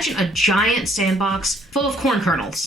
Imagine a giant sandbox full of corn kernels.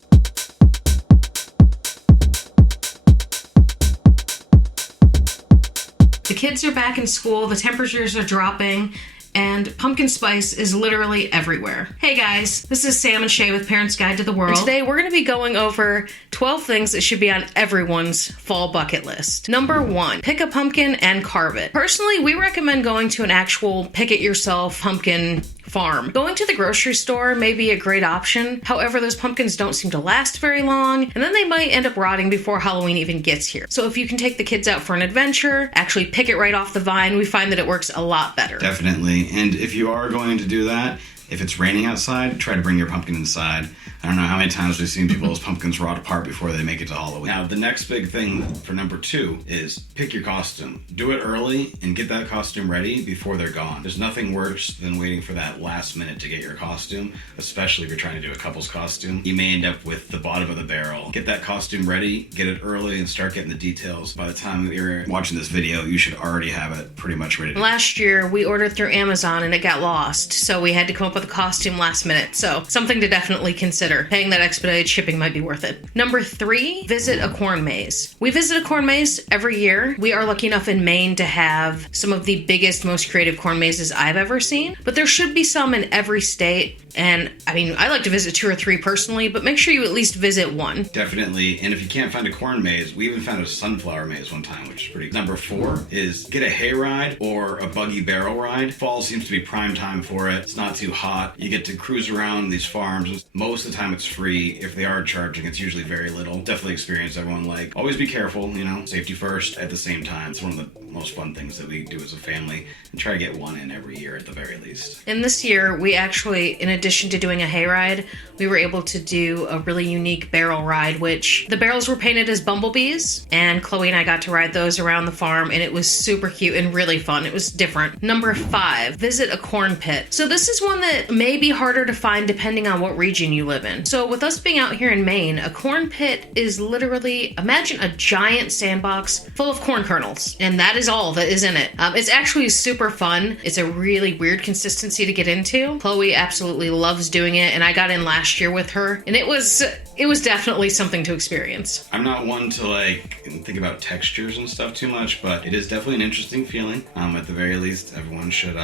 The kids are back in school, the temperatures are dropping, and pumpkin spice is literally everywhere. Hey guys, this is Sam and Shay with Parents Guide to the World. And today we're going to be going over 12 things that should be on everyone's fall bucket list. Number 1, pick a pumpkin and carve it. Personally, we recommend going to an actual pick-it-yourself pumpkin farm. Going to the grocery store may be a great option. However, those pumpkins don't seem to last very long, and then they might end up rotting before Halloween even gets here. So if you can take the kids out for an adventure, actually pick it right off the vine, we find that it works a lot better. Definitely. And if you are going to do that, if it's raining outside, try to bring your pumpkin inside. I don't know how many times we've seen people's pumpkins rot apart before they make it to Halloween. Now, the next big thing for number 2 is pick your costume. Do it early and get that costume ready before they're gone. There's nothing worse than waiting for that last minute to get your costume, especially if you're trying to do a couple's costume. You may end up with the bottom of the barrel. Get that costume ready, get it early, and start getting the details. By the time you're watching this video, you should already have it pretty much ready. Last year, we ordered through Amazon and it got lost, so we had to come up with a costume last minute. So, something to definitely consider. Paying that expedited shipping might be worth it. Number 3, visit a corn maze. We visit a corn maze every year. We are lucky enough in Maine to have some of the biggest, most creative corn mazes I've ever seen, but there should be some in every state. And I mean, I like to visit 2 or 3 personally, but make sure you at least visit one. Definitely. And if you can't find a corn maze, we even found a sunflower maze one time, which is pretty. Number 4 is get a hayride or a buggy barrel ride. Fall seems to be prime time for it. It's not too hot. You get to cruise around these farms. Most of the time it's free. If they are charging, it's usually very little. Definitely experience everyone like. Always be careful, safety first. At the same time, it's one of the most fun things that we do as a family, and try to get one in every year at the very least. And this year, we actually, in addition to doing a hayride, we were able to do a really unique barrel ride, which the barrels were painted as bumblebees, and Chloe and I got to ride those around the farm, and it was super cute and really fun. It was different. Number 5, visit a corn pit. So this is one that may be harder to find depending on what region you live in. So with us being out here in Maine, a corn pit is literally, imagine a giant sandbox full of corn kernels, and that is all that is in it. It's actually super fun. It's a really weird consistency to get into. Chloe absolutely loves doing it, and I got in last year with her, and it was definitely something to experience. I'm not one to think about textures and stuff too much, but it is definitely an interesting feeling. At the very least, everyone should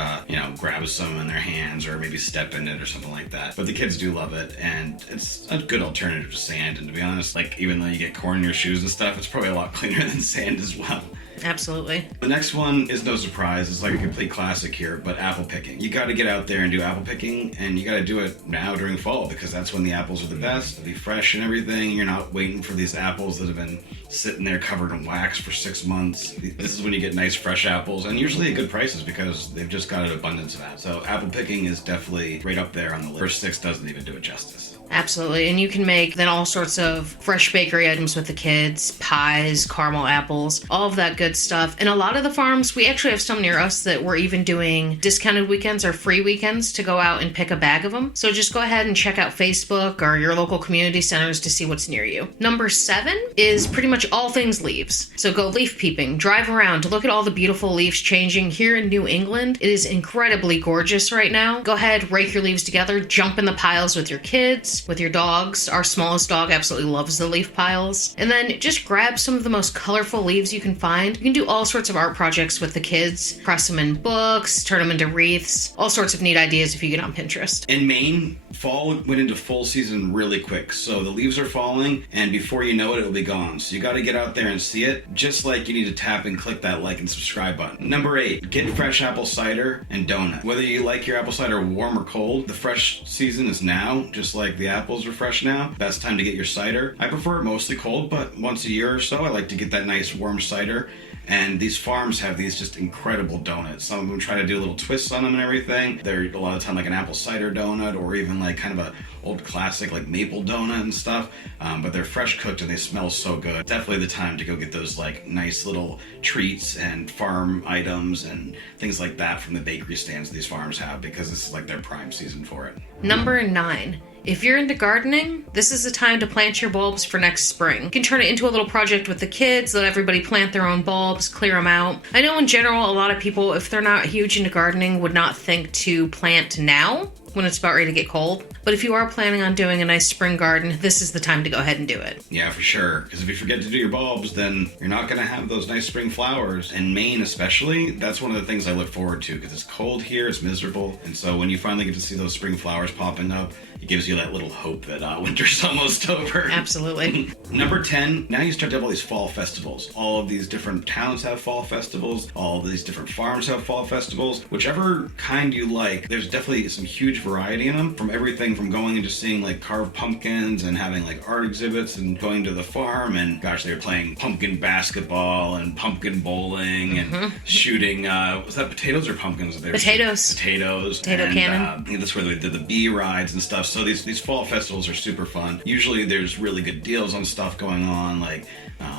grab some in their hands or maybe step in it or something like that. But the kids do love it, and it's a good alternative to sand. And to be honest, even though you get corn in your shoes and stuff, it's probably a lot cleaner than sand as well. Absolutely. The next one is no surprise. It's like a complete classic here, but apple picking. You got to get out there and do apple picking, and you got to do it now during fall because that's when the apples are the best. They'll be fresh and everything. You're not waiting for these apples that have been sitting there covered in wax for 6 months. This is when you get nice fresh apples, and usually at good prices because they've just got an abundance of apples. So apple picking is definitely right up there on the list. First 6 doesn't even do it justice. Absolutely. And you can make then all sorts of fresh bakery items with the kids, pies, caramel apples, all of that good stuff. And a lot of the farms, we actually have some near us that we're even doing discounted weekends or free weekends to go out and pick a bag of them. So just go ahead and check out Facebook or your local community centers to see what's near you. Number 7 is pretty much all things leaves. So go leaf peeping, drive around to look at all the beautiful leaves changing here in New England. It is incredibly gorgeous right now. Go ahead, rake your leaves together, jump in the piles with your kids, with your dogs. Our smallest dog absolutely loves the leaf piles. And then just grab some of the most colorful leaves you can find. You can do all sorts of art projects with the kids, press them in books, turn them into wreaths, all sorts of neat ideas if you get on Pinterest. In Maine, fall went into full season really quick. So the leaves are falling, and before you know it, it'll be gone. So you got to get out there and see it, just like you need to tap and click that like and subscribe button. Number 8, get fresh apple cider and donut. Whether you like your apple cider warm or cold, the fresh season is now, just like the apples are fresh now. Best time to get your cider. I prefer it mostly cold, but once a year or so, I like to get that nice warm cider. And these farms have these just incredible donuts. Some of them try to do little twists on them and everything. They're a lot of time like an apple cider donut or even like kind of a old classic like maple donut and stuff. But they're fresh cooked and they smell so good. Definitely the time to go get those like nice little treats and farm items and things like that from the bakery stands these farms have because this is like their prime season for it. Number 9. If you're into gardening, this is the time to plant your bulbs for next spring. You can turn it into a little project with the kids, let everybody plant their own bulbs, clear them out. I know in general, a lot of people, if they're not huge into gardening, would not think to plant now when it's about ready to get cold. But if you are planning on doing a nice spring garden, this is the time to go ahead and do it. Yeah, for sure. Because if you forget to do your bulbs, then you're not going to have those nice spring flowers. In Maine especially, that's one of the things I look forward to, because it's cold here, it's miserable. And so when you finally get to see those spring flowers popping up, it gives you that little hope that winter's almost over. Absolutely. Number 10, now you start to have all these fall festivals. All of these different towns have fall festivals. All of these different farms have fall festivals. Whichever kind you like, there's definitely some huge variety in them. From everything from going and just seeing like carved pumpkins and having like art exhibits and going to the farm and gosh, they were playing pumpkin basketball and pumpkin bowling and shooting, was that potatoes or pumpkins? Potatoes. Potato cannon. That's where they did the bee rides and stuff. So these fall festivals are super fun. Usually there's really good deals on stuff going on, like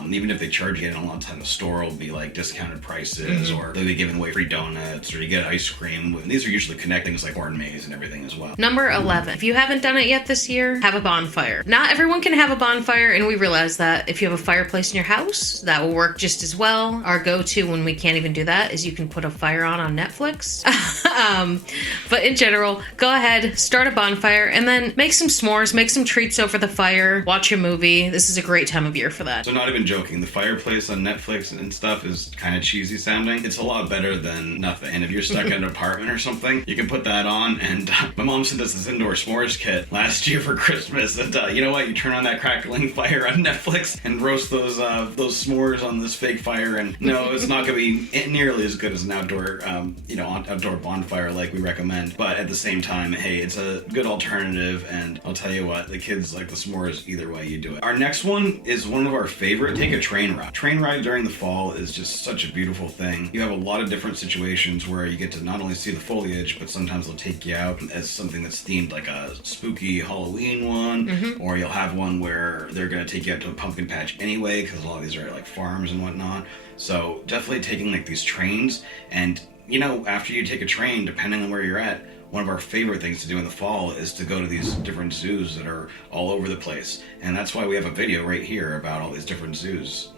even if they charge you, and a lot of times the store will be like discounted prices, or they'll be giving away free donuts, or you get ice cream. And these are usually connecting things like corn maze and everything as well. Number 11. If you haven't done it yet this year, have a bonfire. Not everyone can have a bonfire, and we realize that. If you have a fireplace in your house, that will work just as well. Our go-to when we can't even do that is you can put a fire on Netflix. But in general, go ahead, start a bonfire, and then make some s'mores, make some treats over the fire, watch a movie. This is a great time of year for that. So not even joking, the fireplace on Netflix and stuff is kind of cheesy sounding. It's a lot better than nothing. And if you're stuck in an apartment or something, you can put that on. And my mom sent us this indoor s'mores kit last year for Christmas. And you know what? You turn on that crackling fire on Netflix and roast those s'mores on this fake fire. And no, it's not going to be nearly as good as an outdoor, outdoor bonfire like we recommend. But at the same time, hey, it's a good alternative. And I'll tell you what, the kids like the s'mores either way you do it. Our next one is one of our favorite. Take a train ride. Train ride during the fall is just such a beautiful thing. You have a lot of different situations where you get to not only see the foliage, but sometimes they'll take you out as something that's themed, like a spooky Halloween one, or you'll have one where they're going to take you out to a pumpkin patch anyway, because a lot of these are like farms and whatnot. So definitely taking like these trains, and after you take a train, depending on where you're at, one of our favorite things to do in the fall is to go to these different zoos that are all over the place. And that's why we have a video right here about all these different zoos.